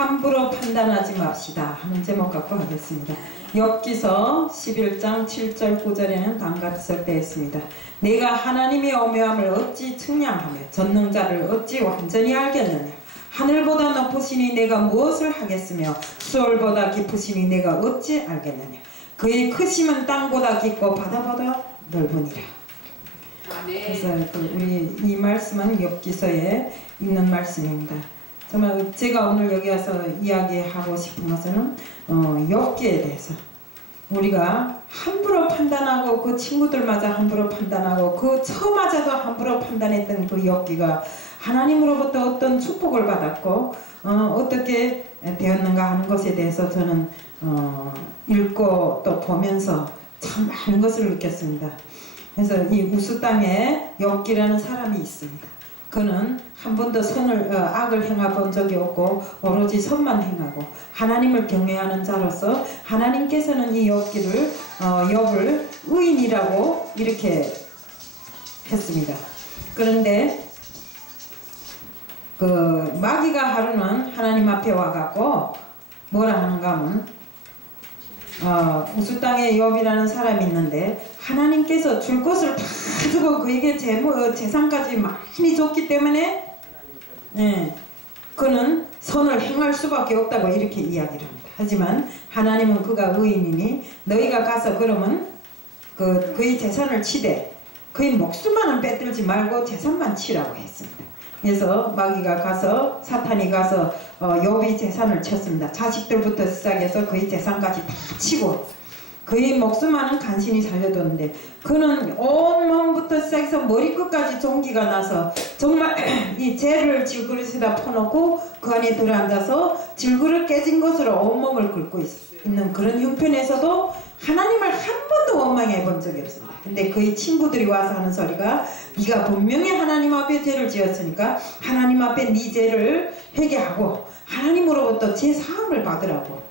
함부로 판단하지 맙시다 하는 제목 갖고 하겠습니다. 욥기서 11장 7절 9절에는 다음같이 설대했습니다. 내가 하나님의 오묘함을 어찌 측량하며 전능자를 어찌 완전히 알겠느냐. 하늘보다 높으시니 내가 무엇을 하겠으며 수월보다 깊으시니 내가 어찌 알겠느냐. 그의 크심은 땅보다 깊고 바다보다 넓으니라. 그래서 우리 이 말씀은 욥기서에 있는 말씀입니다. 정말 제가 오늘 여기 와서 이야기하고 싶은 것은 욥기에 대해서 우리가 함부로 판단하고 그 친구들마저 함부로 판단하고 그 처마저도 함부로 판단했던 그 욥기가 하나님으로부터 어떤 축복을 받았고 어떻게 되었는가 하는 것에 대해서 저는 읽고 또 보면서 참 많은 것을 느꼈습니다. 그래서 이 우스 땅에 욥기라는 사람이 있습니다. 그는 한 번도 악을 행해본 적이 없고 오로지 선만 행하고 하나님을 경외하는 자로서 하나님께서는 이 욥을 의인이라고 이렇게 했습니다. 그런데 그 마귀가 하루는 하나님 앞에 와갖고 뭐라 하는가 하면 우스 땅에 욥이라는 사람이 있는데 하나님께서 줄 것을 다 주고 그에게 재산까지 많이 줬기 때문에 그는 선을 행할 수밖에 없다고 이렇게 이야기를 합니다. 하지만 하나님은 그가 의인이니 너희가 가서 그러면 그의 재산을 치되 그의 목숨만은 빼들지 말고 재산만 치라고 했습니다. 그래서 마귀가 가서 사탄이 가서 욥의 재산을 쳤습니다. 자식들부터 시작해서 그의 재산까지 다 치고 그의 목숨만은 간신히 살려뒀는데 그는 온몸부터 시작해서 머리끝까지 종기가 나서 정말 이 재를 질그릇에다 퍼놓고 그 안에 들어앉아서 질그릇 깨진 것으로 온몸을 긁고 있는 그런 형편에서도 하나님을 한 번도 원망해 본 적이 없습니다. 근데 그의 친구들이 와서 하는 소리가 네가 분명히 하나님 앞에 죄를 지었으니까 하나님 앞에 네 죄를 회개하고 하나님으로부터 제 사함을 받으라고.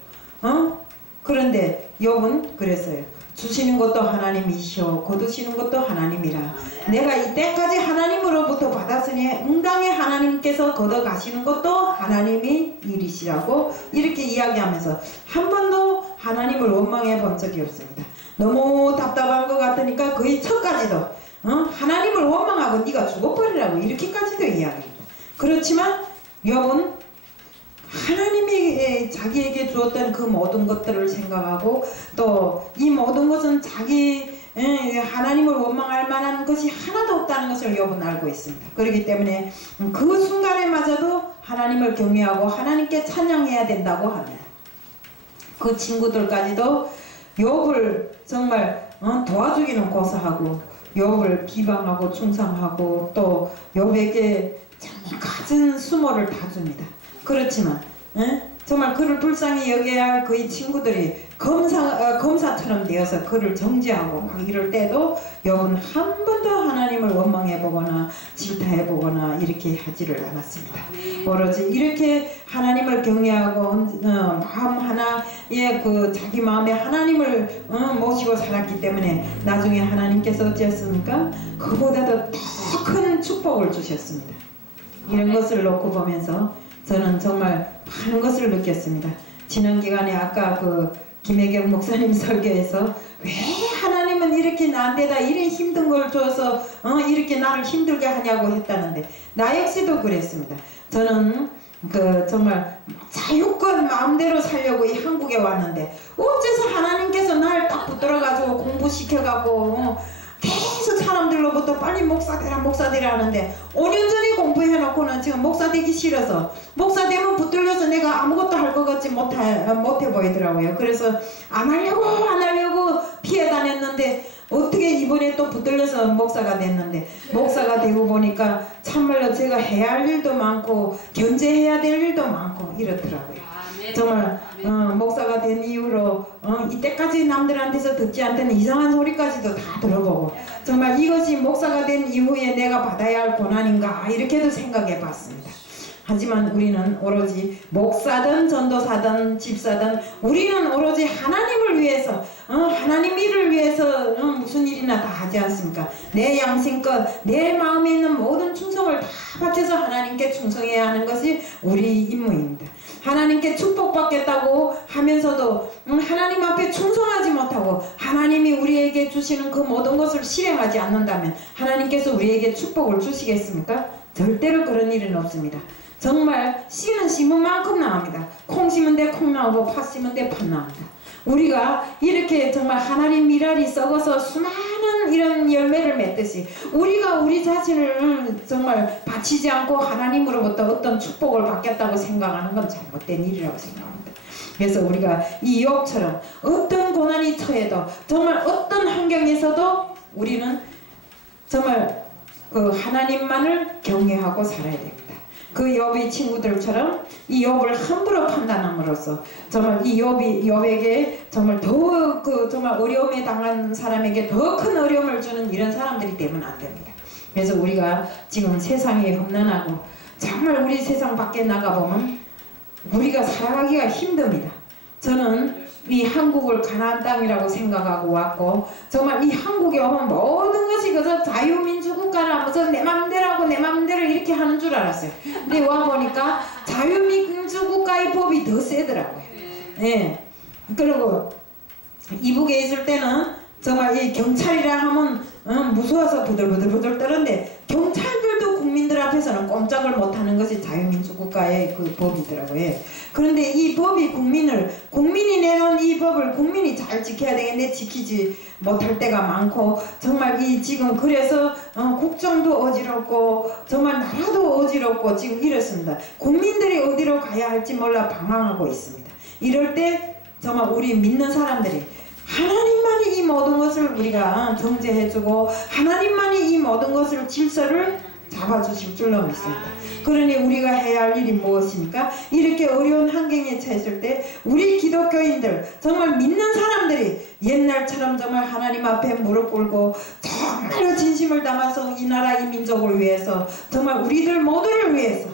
그런데 욥은 그랬어요. 주시는 것도 하나님이시오 거두시는 것도 하나님이라. 내가 이때까지 하나님으로부터 받았으니 응당히 하나님께서 걷어가시는 것도 하나님의 일이시라고 이렇게 이야기하면서 한 번도 하나님을 원망해 본 적이 없습니다. 너무 답답한 것 같으니까 거의 척까지도 하나님을 원망하고 네가 죽어버리라고 이렇게까지도 이야기합니다. 그렇지만 욥은 하나님이 자기에게 주었던 그 모든 것들을 생각하고 또 이 모든 것은 자기 하나님을 원망할 만한 것이 하나도 없다는 것을 욥은 알고 있습니다. 그렇기 때문에 그 순간에마저도 하나님을 경외하고 하나님께 찬양해야 된다고 합니다. 그 친구들까지도 욥을 정말 도와주기는 고사하고 욥을 비방하고 충성하고 또 욥에게 정말 갖은 수모를 다 줍니다. 그렇지만 정말 그를 불쌍히 여겨야 할 그의 친구들이 검사처럼 되어서 그를 정죄하고 막 이럴 때도 욥은 한 번도 하나님을 원망해보거나 질타해보거나 이렇게 하지를 않았습니다. 오로지 이렇게 하나님을 경외하고 마음 하나에 자기 마음에 하나님을 모시고 살았기 때문에 나중에 하나님께서 어찌했습니까? 그보다도 더 큰 축복을 주셨습니다. 이런 것을 놓고 보면서 저는 정말 많은 것을 느꼈습니다. 지난 기간에 아까 김혜경 목사님 설교에서 왜 하나님은 이렇게 나한테다 이런 힘든 걸 줘서 이렇게 나를 힘들게 하냐고 했다는데 나 역시도 그랬습니다. 저는 정말 자유권 마음대로 살려고 이 한국에 왔는데 어째서 하나님께서 날 딱 붙들어가지고 공부시켜가고 계속 사람들로부터 빨리 목사 되라 하는데 5년 전에 공부해놓고는 지금 목사 되기 싫어서 목사 되면 붙들려서 내가 아무것도 할 것 같지 못해 보이더라고요. 그래서 안 하려고 피해 다녔는데 어떻게 이번에 또 붙들려서 목사가 됐는데 목사가 되고 보니까 참말로 제가 해야 할 일도 많고 견제해야 될 일도 많고 이렇더라고요. 정말 목사가 된 이후로 이때까지 남들한테서 듣지 않던 이상한 소리까지도 다 들어보고 정말 이것이 목사가 된 이후에 내가 받아야 할 고난인가 이렇게도 생각해 봤습니다. 하지만 우리는 오로지 목사든 전도사든 집사든 우리는 오로지 하나님을 위해서 하나님 일을 위해서 무슨 일이나 다 하지 않습니까? 내 양심껏 내 마음에 있는 모든 충성을 다 바쳐서 하나님께 충성해야 하는 것이 우리 임무입니다. 하나님께 축복받겠다고 하면서도 하나님 앞에 충성하지 못하고 하나님이 우리에게 주시는 그 모든 것을 실행하지 않는다면 하나님께서 우리에게 축복을 주시겠습니까? 절대로 그런 일은 없습니다. 정말 씨는 심은 만큼 나옵니다. 콩 심은 데 콩 나오고 팥 심은 데 팥 나옵니다. 우리가 이렇게 정말 하나님 미랄이 썩어서 수많은 이런 열매를 맺듯이 우리가 우리 자신을 정말 바치지 않고 하나님으로부터 어떤 축복을 받겠다고 생각하는 건 잘못된 일이라고 생각합니다. 그래서 우리가 이 욥처럼 어떤 고난이 처해도 정말 어떤 환경에서도 우리는 정말 그 하나님만을 경외하고 살아야 됩니다. 그 욥의 친구들처럼 이 욥을 함부로 판단함으로써 정말 이 욥에게 정말 더 정말 어려움에 당한 사람에게 더 큰 어려움을 주는 이런 사람들이 되면 안 됩니다. 그래서 우리가 지금 세상이 험난하고 정말 우리 세상 밖에 나가보면 우리가 살아가기가 힘듭니다. 저는 이 한국을 가나안 땅이라고 생각하고 왔고 정말 이 한국에 오면 모든 것이 그저 자유민주국가라 무슨 내 맘대로 하고 내 맘대로 이렇게 하는 줄 알았어요. 근데 와보니까 자유민주국가의 법이 더 세더라고요. 네. 그리고 이북에 있을 때는 정말 이 경찰이라 하면 무서워서 부들부들 떨었는데 경찰들도 국민들 앞에서는 꼼짝을 못하는 것이 자유민주국가의 그 법이더라고요. 그런데 이 법이 국민이 내놓은 이 법을 국민이 잘 지켜야 되겠는데 지키지 못할 때가 많고 정말 이 지금 그래서 국정도 어지럽고 정말 나라도 어지럽고 지금 이렇습니다. 국민들이 어디로 가야 할지 몰라 방황하고 있습니다. 이럴 때 정말 우리 믿는 사람들이 하나님만이 이 모든 것을 우리가 정죄해주고 하나님만이 이 모든 것을 질서를 잡아주실 줄로 믿습니다. 그러니 우리가 해야 할 일이 무엇입니까? 이렇게 어려운 환경에 처했을 때 우리 기독교인들 정말 믿는 사람들이 옛날처럼 정말 하나님 앞에 무릎 꿇고 정말로 진심을 담아서 이 나라 이 민족을 위해서 정말 우리들 모두를 위해서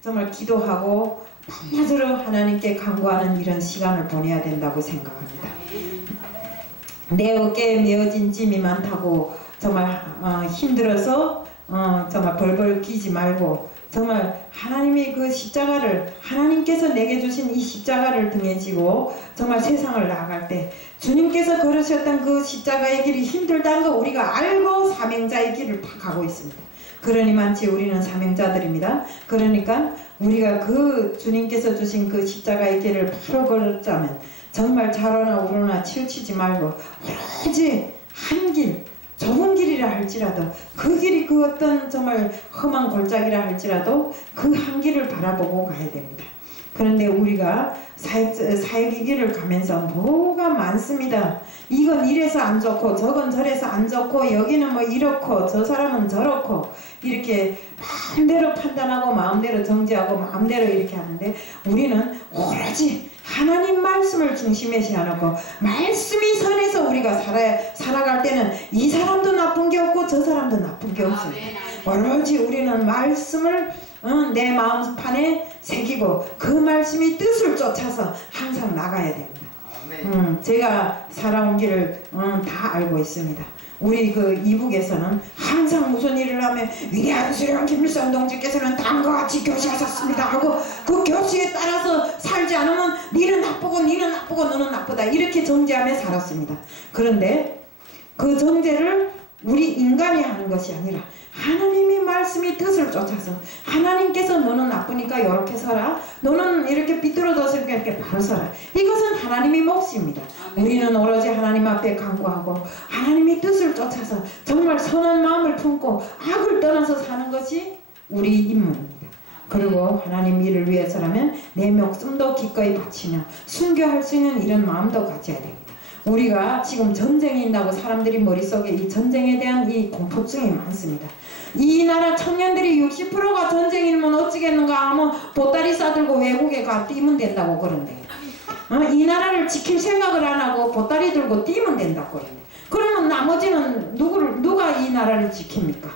정말 기도하고 밤낮으로 하나님께 간구하는 이런 시간을 보내야 된다고 생각합니다. 내 어깨에 메어진 짐이 많다고 정말 힘들어서 정말 벌벌 기지 말고 정말 하나님이 그 십자가를 하나님께서 내게 주신 이 십자가를 등에 지고 정말 세상을 나아갈 때 주님께서 걸으셨던 그 십자가의 길이 힘들다는 거 우리가 알고 사명자의 길을 다 가고 있습니다. 그러니 만치 우리는 사명자들입니다. 그러니까 우리가 그 주님께서 주신 그 십자가의 길을 바로 걸었자면 정말 좌로나 우로나 치우치지 말고 오로지 한 길, 좁은 길이라 할지라도 그 길이 그 어떤 정말 험한 골짜기라 할지라도 그 한 길을 바라보고 가야 됩니다. 그런데 우리가 사역의 길을 가면서 뭐가 많습니다. 이건 이래서 안 좋고 저건 저래서 안 좋고 여기는 뭐 이렇고 저 사람은 저렇고 이렇게 마음대로 판단하고 마음대로 정죄하고 마음대로 이렇게 하는데 우리는 오로지 하나님 말씀을 중심에 세워놓고 말씀이 선해서 우리가 살아갈 때는 이 사람도 나쁜 게 없고 저 사람도 나쁜 게 없습니다. 오로지 우리는 말씀을 내 마음판에 새기고 그 말씀이 뜻을 쫓아서 항상 나가야 됩니다. 제가 살아온 길을 다 알고 있습니다. 우리 그 이북에서는 항상 무슨 일을 하면 위대한 수령 김일성 동지께서는 다음과 같이 교시하셨습니다 하고 그 교시에 따라서 살지 않으면 니는 나쁘고 니는 나쁘고 너는 나쁘다 이렇게 정죄하며 살았습니다. 그런데 그 정죄를 우리 인간이 하는 것이 아니라 하나님의 말씀이 뜻을 쫓아서 하나님께서 너는 나쁘니까 이렇게 살아 너는 이렇게 삐뚤어졌으니까 이렇게 바로 살아 이것은 하나님의 몫입니다. 우리는 오로지 하나님 앞에 간구하고 하나님의 뜻을 쫓아서 정말 선한 마음을 품고 악을 떠나서 사는 것이 우리 임무입니다. 그리고 하나님 일을 위해서라면 내 목숨도 기꺼이 바치며 순교할 수 있는 이런 마음도 가져야 됩니다. 우리가 지금 전쟁이 있다고 사람들이 머릿속에 이 전쟁에 대한 이 공포증이 많습니다. 이 나라 청년들이 60%가 전쟁이면 어찌겠는가 하면 보따리 싸들고 외국에 가 뛰면 된다고 그런데 이 나라를 지킬 생각을 안 하고 보따리 들고 뛰면 된다고 그런데 그러면 나머지는 누가 이 나라를 지킵니까?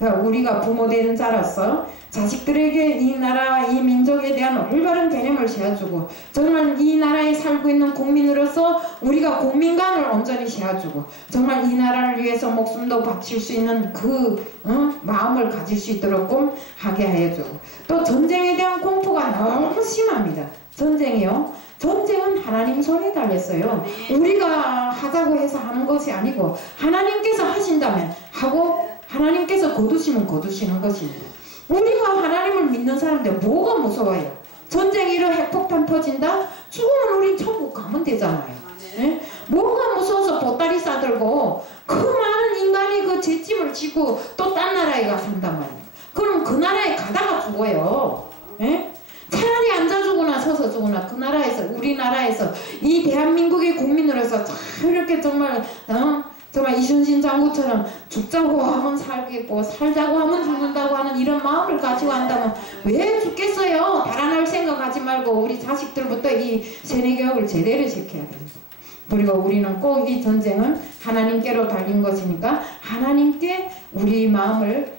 우리가 부모 되는 자로서 자식들에게 이 나라, 이 민족에 대한 올바른 개념을 세워주고 정말 이 나라에 살고 있는 국민으로서 우리가 국민감을 온전히 세워주고 정말 이 나라를 위해서 목숨도 바칠 수 있는 그 마음을 가질 수 있도록 꼭 하게 하여주고 또 전쟁에 대한 공포가 너무 심합니다. 전쟁이요. 전쟁은 하나님 손에 달렸어요. 우리가 하자고 해서 하는 것이 아니고 하나님께서 하신다면 하고 하나님께서 거두시면 거두시는 것입니다. 우리가 하나님을 믿는 사람들 뭐가 무서워요? 전쟁이로 핵폭탄 터진다? 죽으면 우린 천국 가면 되잖아요. 네? 뭐가 무서워서 보따리 싸들고 그 많은 인간이 그 잿짐을 지고 또 딴 나라에 가 산단 말이에요. 그럼 그 나라에 가다가 죽어요. 네? 차라리 앉아 죽거나 서서 죽거나 그 나라에서 우리나라에서 이 대한민국의 국민으로서 이렇게 정말 정말 이순신 장군처럼 죽자고 하면 살겠고 살자고 하면 죽는다고 하는 이런 마음을 가지고 한다면 왜 죽겠어요? 달아날 생각하지 말고 우리 자식들부터 이 세뇌교육을 제대로 시켜야 됩니다. 그리고 우리는 꼭 이 전쟁은 하나님께로 달린 것이니까 하나님께 우리 마음을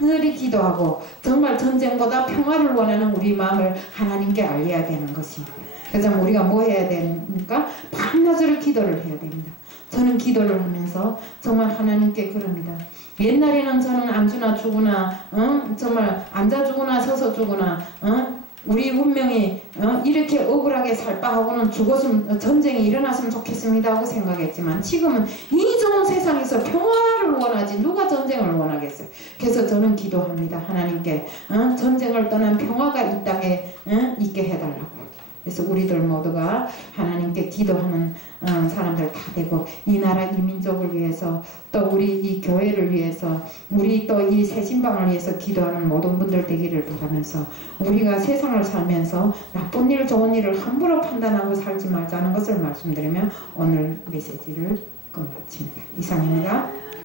하늘이 기도하고 정말 전쟁보다 평화를 원하는 우리 마음을 하나님께 알려야 되는 것입니다. 그래서 우리가 뭐 해야 됩니까? 밤낮으로 기도를 해야 됩니다. 저는 기도를 하면서 정말 하나님께 그럽니다. 옛날에는 저는 안주나 죽으나 정말 앉아 죽으나 서서 죽으나 우리 운명이 이렇게 억울하게 살 바하고는 죽었으면 전쟁이 일어났으면 좋겠습니다 하고 생각했지만 지금은 이 좋은 세상에서 평화를 원하지 누가 전쟁을 원하겠어요. 그래서 저는 기도합니다. 하나님께 전쟁을 떠난 평화가 이 땅에 있게 해달라고. 그래서 우리들 모두가 하나님께 기도하는 사람들 다 되고 이 나라 이 민족을 위해서 또 우리 이 교회를 위해서 우리 또 이 새신방을 위해서 기도하는 모든 분들 되기를 바라면서 우리가 세상을 살면서 나쁜 일 좋은 일을 함부로 판단하고 살지 말자는 것을 말씀드리며 오늘 메시지를 끝마칩니다. 이상입니다.